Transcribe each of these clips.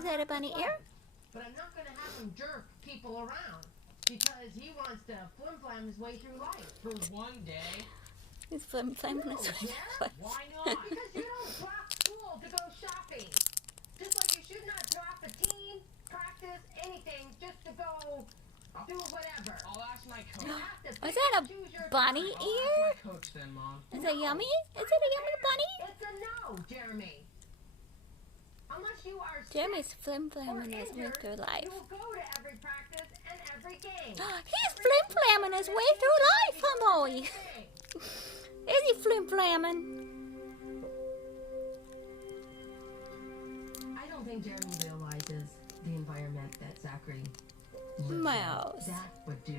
Was that a bunny ear? But I'm not going to have him jerk people around because he wants to flim-flam his way through life. For one day. He's flim-flamming his way through life. Why not? Because you don't drop school to go shopping. Just like you should not drop a team, practice, anything just to go do whatever. I'll ask my coach. Was that a bunny I'll ear? ask my coach then, Mom. Is it yummy? Is it a yummy bunny? It's a no, Jeremy. Unless you are sick Jeremy's or flim-flamming his way injured, through life. you will go to every practice and every game. He's flim-flamming his way through life, huh, boy? Is he flim-flamming? I don't think Jeremy realizes the environment that Zachary lives Mouse. in. Zach would do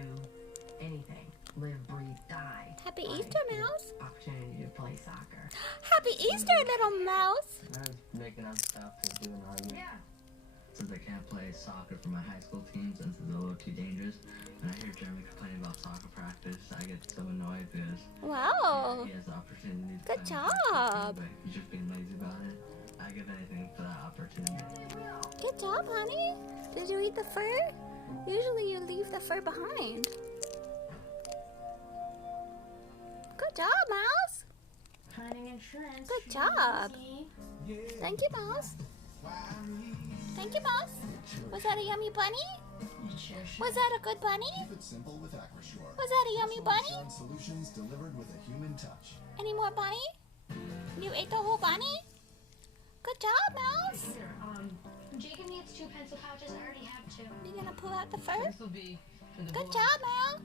anything. Live, breathe, die. Happy by Easter, his Mouse. Opportunity to play soccer. Happy Easter, little mouse. I was making up stuff to do an argument. Yeah. Since I can't play soccer for my high school team since it's a little too dangerous, and I hear Jeremy complaining about soccer practice, I get so annoyed because Wow. he has the opportunity to Good play on the job. team, but he's just being lazy about it. I give anything for that opportunity. Good job, honey. Did you eat the fur? Usually you leave the fur behind. Good job, Mouse. Finding insurance. Good job. Thank you, Mouse. Thank you, Mouse. Was that a yummy bunny? Was that a good bunny? Keep it simple with Acrosure. Was that a yummy bunny? Insurance solutions delivered with a human touch. Any more bunny? You ate the whole bunny? Good job, Mouse. Jacob needs 2 pencil pouches. I already have 2. You gonna pull out the fur? This will be for the Good boys. job, Mouse.